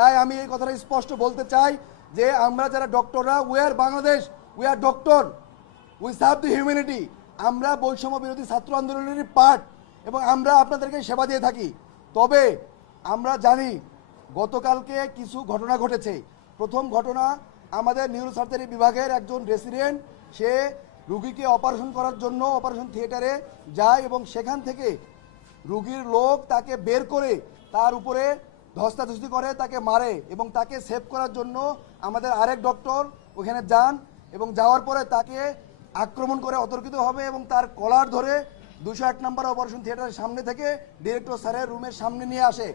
তাই আমি এই কথাটা স্পষ্ট বলতে চাই যে আমরা যারা ডক্টররা we are Bangladesh, we are doctor, we serve the humanity. আমরা বৈষম্য বিরোধী ছাত্র আন্দোলনেরই পার্ট এবং আমরা আপনাদেরকে সেবা দিয়ে থাকি। তবে আমরা জানি গতকালকে কিছু ঘটনা ঘটেছে। প্রথম ঘটনা, আমাদের নিউরোসার্জারি বিভাগের একজন রেসিডেন্ট সে রুগীকে অপারেশন করার জন্য অপারেশন থিয়েটারে যায় এবং সেখান থেকে রুগীর লোক তাকে বের করে তার উপরে ধস্তাধস্তি করে, তাকে মারে এবং তাকে সেভ করার জন্য আমাদের আরেক ডক্টর ওখানে যান এবং যাওয়ার পরে তাকে আক্রমণ করে অতর্কিত হবে এবং তার কলার ধরে 201 নম্বর অপারেশন থিয়েটারের সামনে থেকে ডিরেক্টর স্যারের রুমের সামনে নিয়ে আসে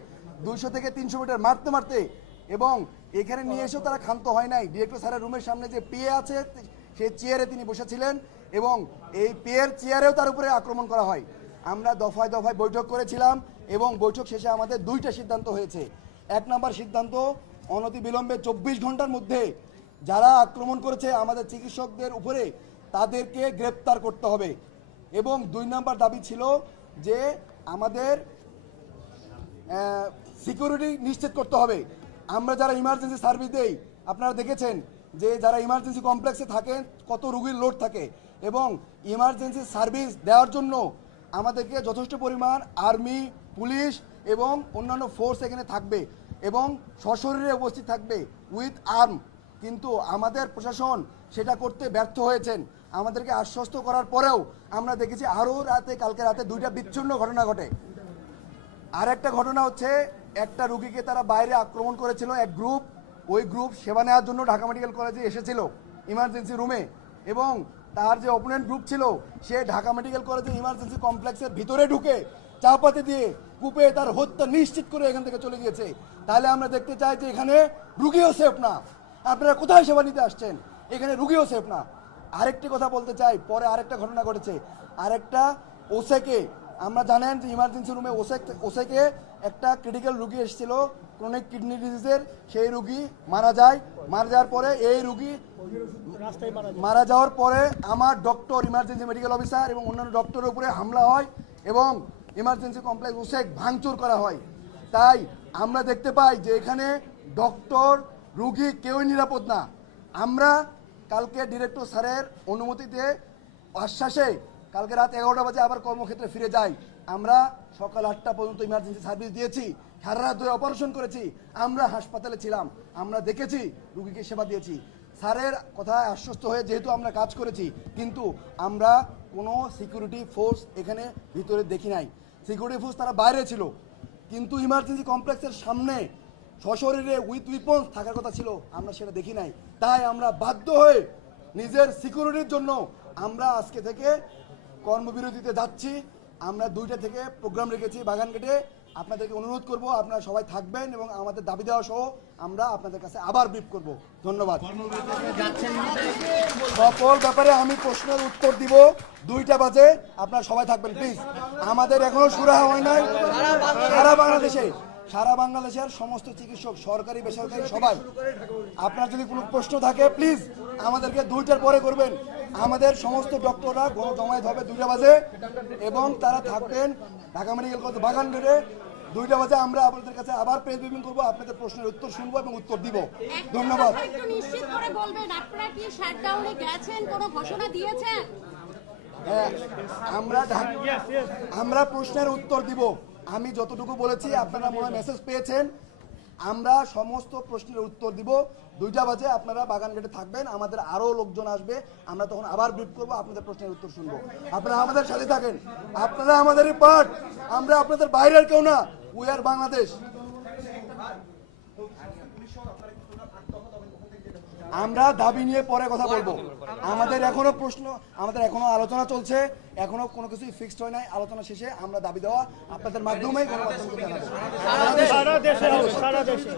200 থেকে 300 মিটার মারতে মারতে। এবং এখানে নিয়ে এসেও তারা ক্ষান্ত হয় নাই। ডিরেক্টর স্যারের রুমের সামনে যে পিএ আছে সেই চেয়ারে তিনি বসেছিলেন এবং এই পিএর চেয়ারেও তার উপরে আক্রমণ করা হয়। আমরা দফায় দফায় বৈঠক করেছিলাম এবং বৈঠক শেষে আমাদের দুইটা সিদ্ধান্ত হয়েছে। 1 নম্বর সিদ্ধান্ত, অনতিবিলম্বে 24 ঘন্টার মধ্যে যারা আক্রমণ করেছে আমাদের চিকিৎসকদের উপরে তাদেরকে গ্রেপ্তার করতে হবে। এবং 2 নম্বর দাবি ছিল যে আমাদের সিকিউরিটি নিশ্চিত করতে হবে। আমরা যারা ইমার্জেন্সি সার্ভিস দেই, আপনারা দেখেছেন যে যারা ইমার্জেন্সি কমপ্লেক্সে থাকেন কত রুগীর লোড থাকে এবং ইমার্জেন্সি সার্ভিস দেওয়ার জন্য আমাদেরকে যথেষ্ট পরিমাণ আর্মি, পুলিশ এবং অন্যান্য ফোর্স এখানে থাকবে এবং সশরীরে উপস্থিত থাকবে উইথ আর্ম। কিন্তু আমাদের প্রশাসন সেটা করতে ব্যর্থ হয়েছেন। আমাদেরকে আশ্বস্ত করার পরেও আমরা দেখেছি আরও কালকে রাতে 2টা বিচ্ছিন্ন ঘটনা ঘটে। আর একটা ঘটনা হচ্ছে, একটা রুগীকে তারা বাইরে আক্রমণ করেছিল এক গ্রুপ। ওই গ্রুপ সেবা নেওয়ার জন্য ঢাকা মেডিকেল কলেজে এসেছিল ইমার্জেন্সি রুমে এবং তার যে অপোনেন্ট গ্রুপ ছিল সে ঢাকা মেডিকেল কলেজে ইমার্জেন্সি কমপ্লেক্সের ভিতরে ঢুকে চাপাতি দিয়ে কূপে তার হত্যা নিশ্চিত করে এখান থেকে চলে গিয়েছে। তাহলে আমরা দেখতে চাই যে এখানে রুগীও সেফ না। আপনারা কোথায় সেবা নিতে আসছেন? এখানে রুগীও সেফ না। আরেকটি কথা বলতে চাই, পরে আরেকটা ঘটনা ঘটেছে। আরেকটা ওসেকে, আমরা জানেন যে ইমার্জেন্সি রুমে ওসেকে একটা ক্রিটিক্যাল রুগী এসেছিল ক্রনিক কিডনি ডিজিজের। সেই রুগী মারা যায়। মারা যাওয়ার পরে এই রুগী মারা যাওয়ার পরে আমার ডক্টর, ইমার্জেন্সি মেডিকেল অফিসার এবং অন্যান্য ডক্টরের উপরে হামলা হয় এবং ইমার্জেন্সি কমপ্লেক্স ওসেক ভাঙচুর করা হয়। তাই আমরা দেখতে পাই যে এখানে ডক্টর, রুগী কেউই নিরাপদ না। আমরা কালকে ডিরেক্টর স্যারের অনুমতিতে আশ্বাসে কালকে রাত 11টা বাজে আবার কর্মক্ষেত্রে ফিরে যাই। আমরা সকাল 8টা পর্যন্ত ইমার্জেন্সি সার্ভিস দিয়েছি, সারা রাত ধরে অপারেশন করেছি, আমরা হাসপাতালে ছিলাম, আমরা দেখেছি, রুগীকে সেবা দিয়েছি। স্যারের কথায় আশ্বস্ত হয়ে যেহেতু আমরা কাজ করেছি, কিন্তু আমরা কোনো সিকিউরিটি ফোর্স এখানে ভিতরে দেখি নাই। সিকিউরিটি ফোর্স তারা বাইরে ছিল, কিন্তু ইমার্জেন্সি কমপ্লেক্সের সামনে সশরীরে উইথ উইপন্স থাকার কথা ছিল, আমরা সেটা দেখি নাই। তাই আমরা বাধ্য হয়ে নিজের সিকিউরিটির জন্য আমরা আজকে থেকে কর্মবিরতিতে যাচ্ছি। আমরা 2টা থেকে প্রোগ্রাম রেখেছি বাগানঘাটে। আপনাদেরকে অনুরোধ করব আপনারা সবাই থাকবেন এবং আমাদের দাবি দেওয়া সহ আমরা আপনাদের কাছে আবার ব্রিফ করব। ধন্যবাদ। সকল ব্যাপারে আমি প্রশ্নের উত্তর দিব 2টা বাজে, আপনারা সবাই থাকবেন প্লিজ। আমাদের এখনো সুরাহা হয় নাই। সারা বাংলাদেশের সমস্ত চিকিৎসক, সরকারি বেসরকারি সবাই, আপনার যদি কোনো প্রশ্ন থাকে প্লিজ আমাদেরকে 2টার পরে করবেন। আমাদের সমস্ত ডক্টররা গণজমায়েত হবে 2টা বাজে এবং তারা থাকবেন ঢাকা মেডিকেল কলেজ বাগানঘাটে 2টা বাজে। আমরা আপনাদের কাছে আবার প্রেস ব্রিফিং করবো, আপনাদের প্রশ্নের উত্তর শুনবো এবং উত্তর দিব। ধন্যবাদ। হ্যাঁ, আমরা প্রশ্নের উত্তর দিব। আমি যতটুকু বলেছি আপনারা মনে হয় মেসেজ পেয়েছেন। আমরা সমস্ত প্রশ্নের উত্তর দিব 2টা বাজে। আপনারা বাগানঘাটে থাকবেন, আমাদের আরও লোকজন আসবে, আমরা তখন আবার ব্রিফ করবো, আপনাদের প্রশ্নের উত্তর শুনবো। আপনারা আমাদের সাথে থাকেন, আপনারা আমাদেরই পার্ট, আমরা আপনাদের বাইরের কেউ না। We are Bangladesh. আমরা দাবি নিয়ে পরে কথা বলবো। আমাদের এখনো প্রশ্ন, আমাদের এখনো আলোচনা চলছে, এখনো কোনো কিছুই ফিক্সড হয় নাই। আলোচনা শেষে আমরা দাবি দেওয়া আপনাদের মাধ্যমেই গণমাধ্যমকে জানাবো। সারা দেশে